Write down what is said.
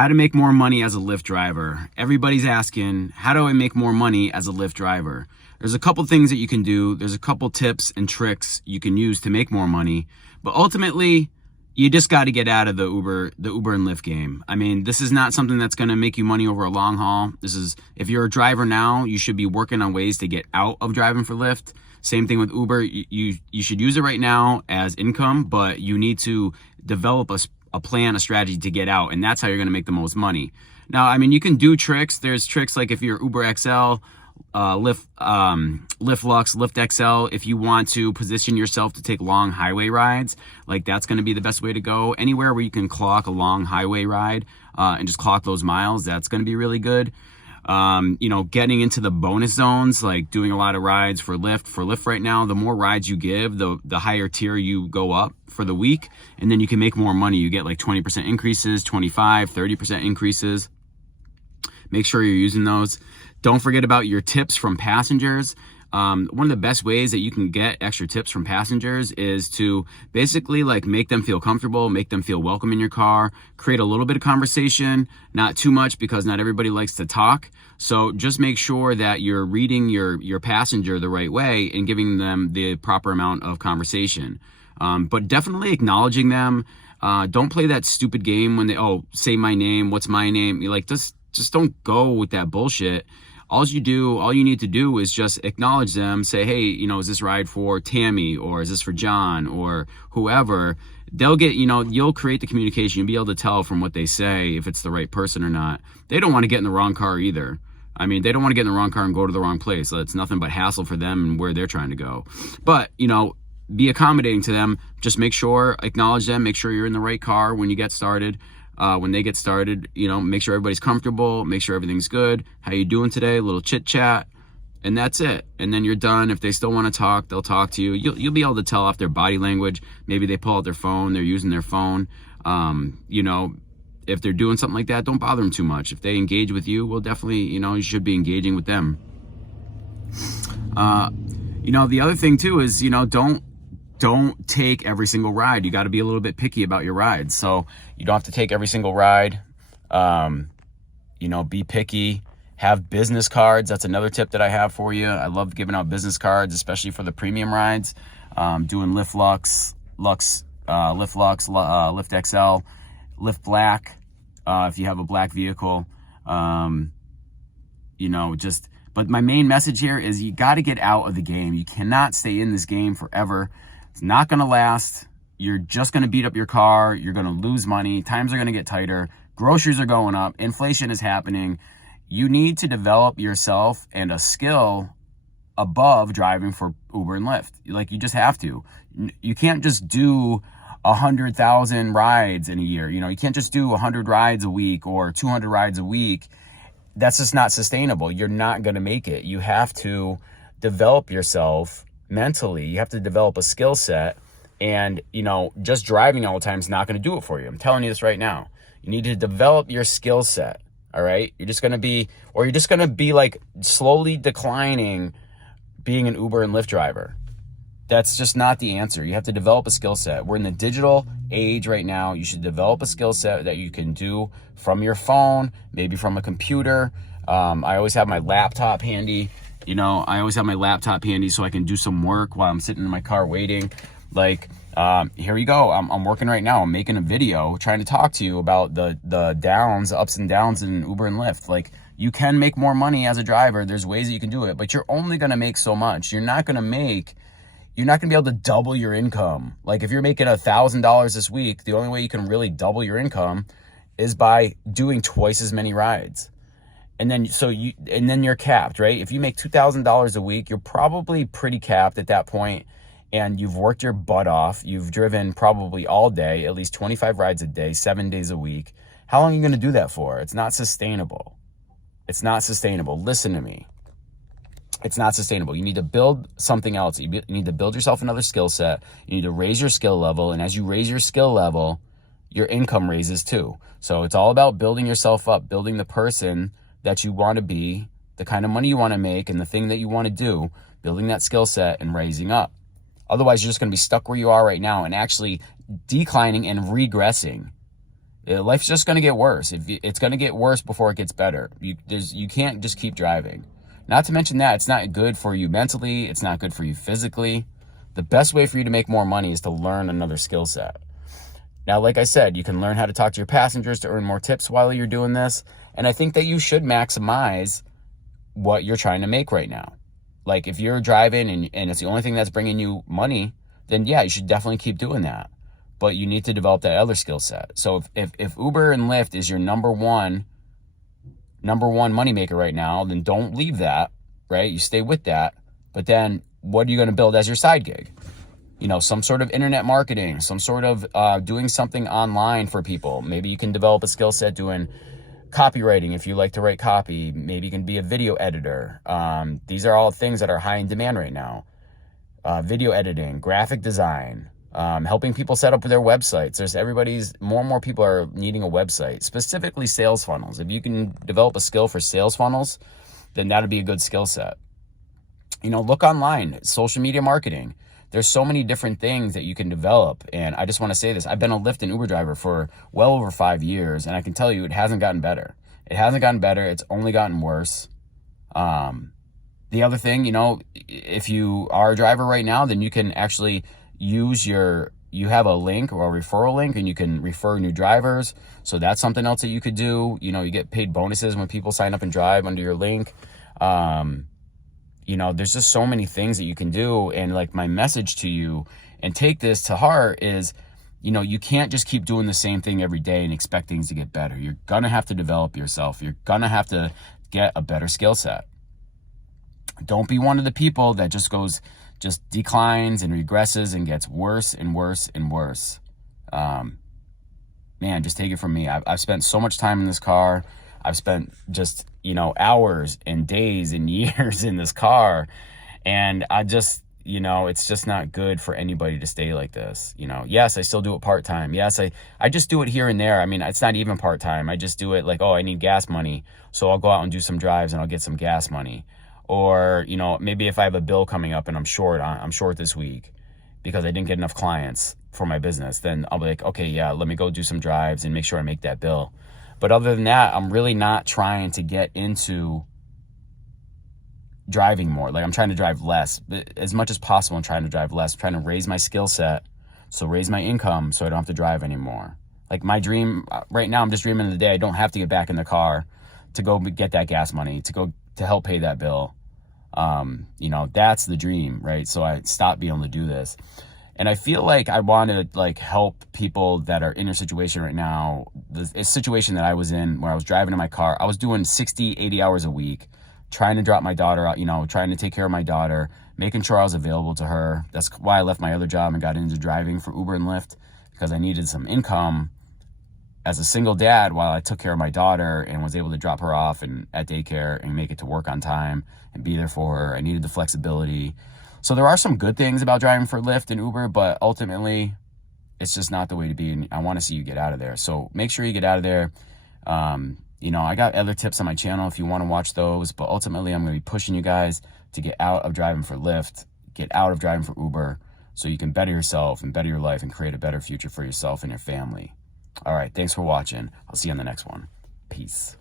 How to make more money as a Lyft driver. Everybody's asking, how do I make more money as a Lyft driver? There's a couple things that you can do. There's a couple tips and tricks you can use to make more money. But ultimately, you just got to get out of the Uber and Lyft game. I mean, this is not something that's going to make you money over a long haul. This is, if you're a driver now, you should be working on ways to get out of driving for Lyft. Same thing with Uber. You should use it right now as income, but you need to develop a plan, a strategy to get out, and that's how you're going to make the most money. Now, I mean, you can do tricks. There's tricks like if you're Uber XL, Lyft Lux, Lyft XL, if you want to position yourself to take long highway rides, like that's going to be the best way to go. Anywhere where you can clock a long highway ride and just clock those miles, that's going to be really good. Getting into the bonus zones, like doing a lot of rides for Lyft. For Lyft right now, the more rides you give, the higher tier you go up for the week, and then you can make more money. You get like 20% increases, 25, 30% increases. Make sure you're using those. Don't forget about your tips from passengers. One of the best ways that you can get extra tips from passengers is to basically like make them feel comfortable, make them feel welcome in your car, create a little bit of conversation, not too much because not everybody likes to talk. So just make sure that you're reading your passenger the right way and giving them the proper amount of conversation. But definitely acknowledging them. Don't play that stupid game when they, say my name, what's my name? You like, just don't go with that bullshit. All you need to do is just acknowledge them, say, hey, is this ride for Tammy, or is this for John, or whoever? They'll get, you'll create the communication. You'll be able to tell from what they say if it's the right person or not. They don't want to get in the wrong car either. I mean, they don't want to get in the wrong car and go to the wrong place. So it's nothing but hassle for them and where they're trying to go. But, be accommodating to them. Just make sure, acknowledge them, make sure you're in the right car when you get started. When they get started, make sure everybody's comfortable, make sure everything's good. How you doing today? A little chit chat, and that's it. And then you're done. If they still want to talk, they'll talk to you. You'll be able to tell off their body language. Maybe they pull out their phone, they're using their phone. If they're doing something like that, don't bother them too much. If they engage with you, well, definitely, you should be engaging with them. The other thing too is, don't take every single ride. You got to be a little bit picky about your rides. So you don't have to take every single ride. Be picky. Have business cards. That's another tip that I have for you. I love giving out business cards, especially for the premium rides. Doing Lyft Lux, Lyft XL, Lyft Black. If you have a black vehicle, but my main message here is you got to get out of the game. You cannot stay in this game forever. It's not going to last. You're just going to beat up your car. You're going to lose money. Times are going to get tighter. Groceries are going up. Inflation is happening. You need to develop yourself and a skill above driving for Uber and Lyft. Like, you just have to. You can't just do 100,000 rides in a year. You can't just do 100 rides a week or 200 rides a week. That's just not sustainable. You're not going to make it. You have to develop yourself mentally. You have to develop a skill set, and just driving all the time is not going to do it for you. I'm telling you this right now. You need to develop your skill set. All right, you're just going to be like slowly declining being an Uber and Lyft driver. That's just not the answer. You have to develop a skill set. We're in the digital age right now. You should develop a skill set that you can do from your phone, maybe from a computer. I always have my laptop handy. So I can do some work while I'm sitting in my car waiting. Like, here you go. I'm working right now. I'm making a video trying to talk to you about the ups and downs in Uber and Lyft. Like, you can make more money as a driver. There's ways that you can do it, but you're only going to make so much. You're not going to be able to double your income. Like, if you're making $1,000 this week, the only way you can really double your income is by doing twice as many rides. And then you're capped, right? If you make $2,000 a week, you're probably pretty capped at that point, and you've worked your butt off. You've driven probably all day, at least 25 rides a day, 7 days a week. How long are you going to do that for? It's not sustainable. It's not sustainable. Listen to me. It's not sustainable. You need to build something else. You need to build yourself another skill set. You need to raise your skill level. And as you raise your skill level, your income raises too. So it's all about building yourself up, building the person that you want to be, the kind of money you want to make, and the thing that you want to do, building that skill set and raising up. Otherwise, you're just going to be stuck where you are right now and actually declining and regressing. Life's just going to get worse. It's going to get worse before it gets better. You can't just keep driving. Not to mention that it's not good for you mentally. It's not good for you physically. The best way for you to make more money is to learn another skill set. Now, like I said, you can learn how to talk to your passengers to earn more tips while you're doing this. And I think that you should maximize what you're trying to make right now. Like if you're driving and it's the only thing that's bringing you money, then yeah, you should definitely keep doing that. But you need to develop that other skill set. So if Uber and Lyft is your number one moneymaker right now, then don't leave that, right? You stay with that. But then what are you going to build as your side gig? Some sort of internet marketing, some sort of doing something online for people. Maybe you can develop a skill set doing copywriting if you like to write copy. Maybe you can be a video editor. These are all things that are high in demand right now. Video editing, graphic design, helping people set up their websites. More and more people are needing a website, specifically sales funnels. If you can develop a skill for sales funnels, then that'd be a good skill set. Look online, social media marketing. There's so many different things that you can develop. And I just want to say this. I've been a Lyft and Uber driver for well over 5 years. And I can tell you it hasn't gotten better. It hasn't gotten better. It's only gotten worse. The other thing, if you are a driver right now, then you can actually you have a link or a referral link and you can refer new drivers. So that's something else that you could do. You get paid bonuses when people sign up and drive under your link. There's just so many things that you can do. And like my message to you, and take this to heart, is, you can't just keep doing the same thing every day and expect things to get better. You're going to have to develop yourself. You're going to have to get a better skill set. Don't be one of the people that just declines and regresses and gets worse and worse and worse. Man, just take it from me. I've spent so much time in this car. I've spent just, hours and days and years in this car. And I just, it's just not good for anybody to stay like this. Yes, I still do it part-time. Yes, I just do it here and there. I mean, it's not even part-time. I just do it like, I need gas money. So I'll go out and do some drives and I'll get some gas money. Or, maybe if I have a bill coming up and I'm short this week because I didn't get enough clients for my business, then I'll be like, okay, yeah, let me go do some drives and make sure I make that bill. But other than that, I'm really not trying to get into driving more. Like I'm trying to drive less, but as much as possible. I'm trying to drive less, I'm trying to raise my skill set. So raise my income so I don't have to drive anymore. Like my dream right now, I'm just dreaming of the day I don't have to get back in the car to go get that gas money, to help pay that bill. That's the dream, right? So I stopped being able to do this. And I feel like I want to help people that are in your situation right now. The situation that I was in where I was driving in my car, I was doing 60, 80 hours a week, trying to drop my daughter out, trying to take care of my daughter, making sure I was available to her. That's why I left my other job and got into driving for Uber and Lyft, because I needed some income as a single dad while I took care of my daughter and was able to drop her off at daycare and make it to work on time and be there for her. I needed the flexibility. So there are some good things about driving for Lyft and Uber, but ultimately it's just not the way to be. And I want to see you get out of there. So make sure you get out of there. I got other tips on my channel if you want to watch those, but ultimately I'm going to be pushing you guys to get out of driving for Lyft, get out of driving for Uber, so you can better yourself and better your life and create a better future for yourself and your family. All right. Thanks for watching. I'll see you on the next one. Peace.